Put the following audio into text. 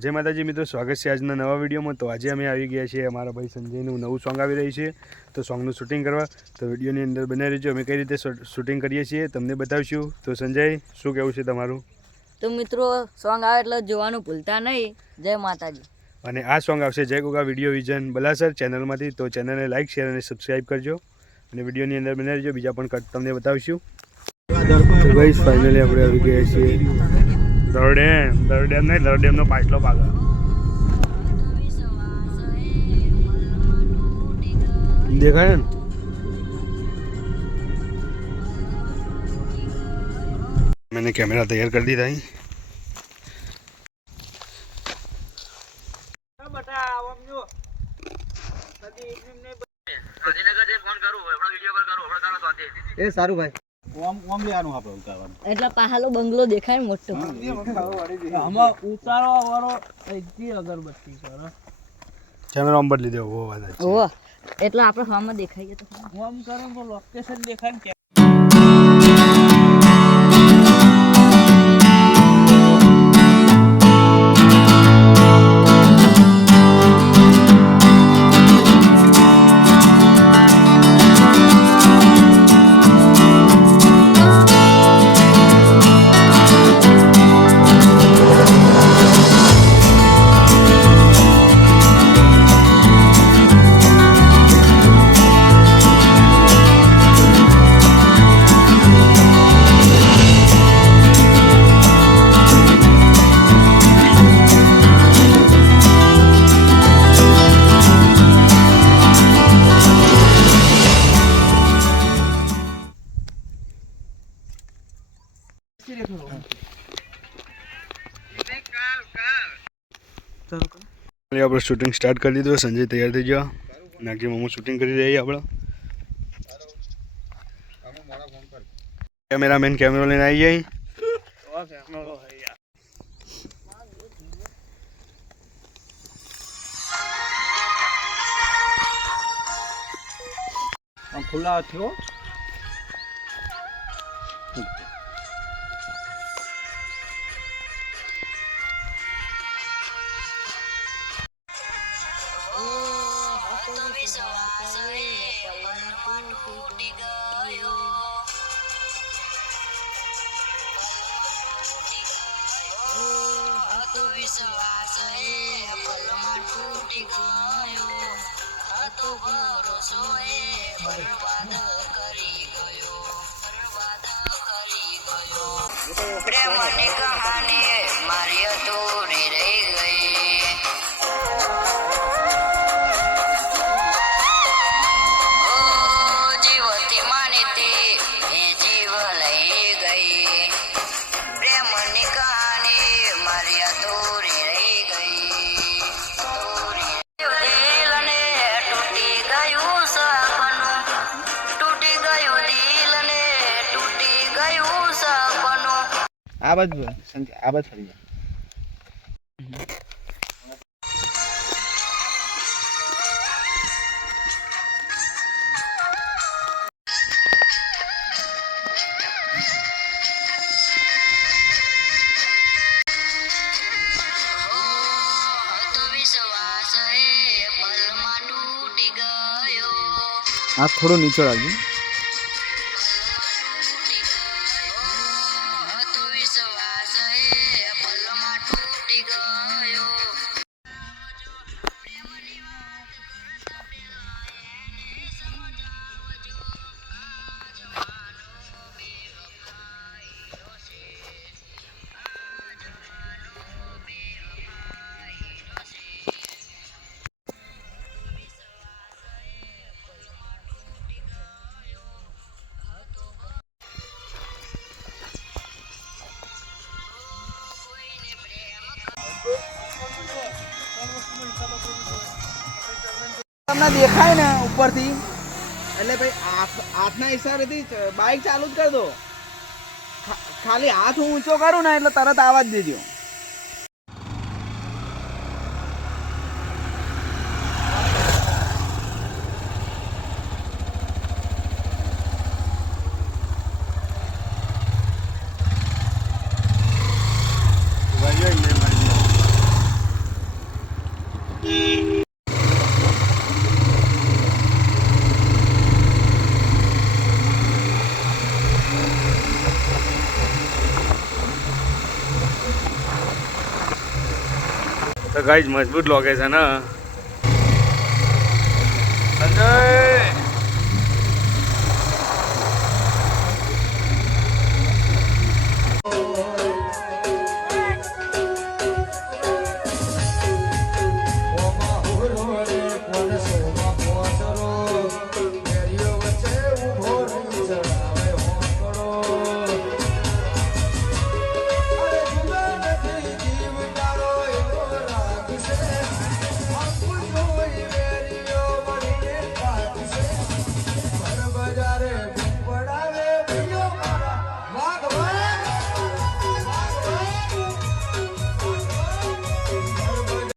જય માતાજી મિત્રો સ્વાગત છે આજના નવા વિડીયોમાં. તો આજે અમે આવી ગયા છીએ અમારા ભાઈ સંજયનું નવું સોંગ આવી રહ્યું છે. તો સોંગનું શૂટિંગ કરવા. તો વિડીયોની અંદર બનાવી રહીજો. અમે કઈ રીતે શૂટિંગ કરીએ છીએ તમને બતાવીશું. તો સંજય શું કહેવું છે તમારું? તો મિત્રો સોંગ આવે એટલે જોવાનું ભૂલતા નહીં. જય માતાજી. અને આ સોંગ આવશે જય ગોગા વીડિયો વિઝન બલાસર ચેનલમાંથી. તો ચેનલને લાઇક શેર અને સબસ્ક્રાઈબ કરજો. અને વિડીયોની અંદર બનાવી રહીજો. બીજા પણ તમને બતાવીશું. તો ફાઇનલી આપણે આવી ગયા છીએ. દરડેમ દરડેમ નહીં દરડેમનો પાટલો પાગા દેખાય ને मैंने कैमरा तैयार कर दिया था એ સારું ભાઈ એટલે પહાલો બંગલો દેખાય મોટો. આમાં ઉતારો વાળો એકથી અગરબત્તી કરો. કેમેરો આમ બદલી દેવો એટલે આપણે હોમ કરો તો લોકેશન દેખાય આપણે શૂટિંગ સ્ટાર્ટ કરી દીધું. સંજય તૈયાર થઈ ગયા. નાખી મામુ શૂટિંગ કરી રહી આપણે. કેમેરામેન કેમેરો લઈને આવી જાય. આમ ખુલ્લા થયો પ્રેમની કહાની મારી અધૂરી ગયું સપનું આ બાજુ આ બાજુ ફરી જા. હાથ થોડો નીચો રાખજો. તમને દેખાય ને ઉપરથી. એટલે ભાઈ હાથના ઈશારેથી બાઇક ચાલુ જ કરી દો. ખાલી હાથ હું ઊંચો કરું ને એટલે તરત આવા જ દેજો તો ગાઈઝ મજબૂત લોકેશન હા. સંજય!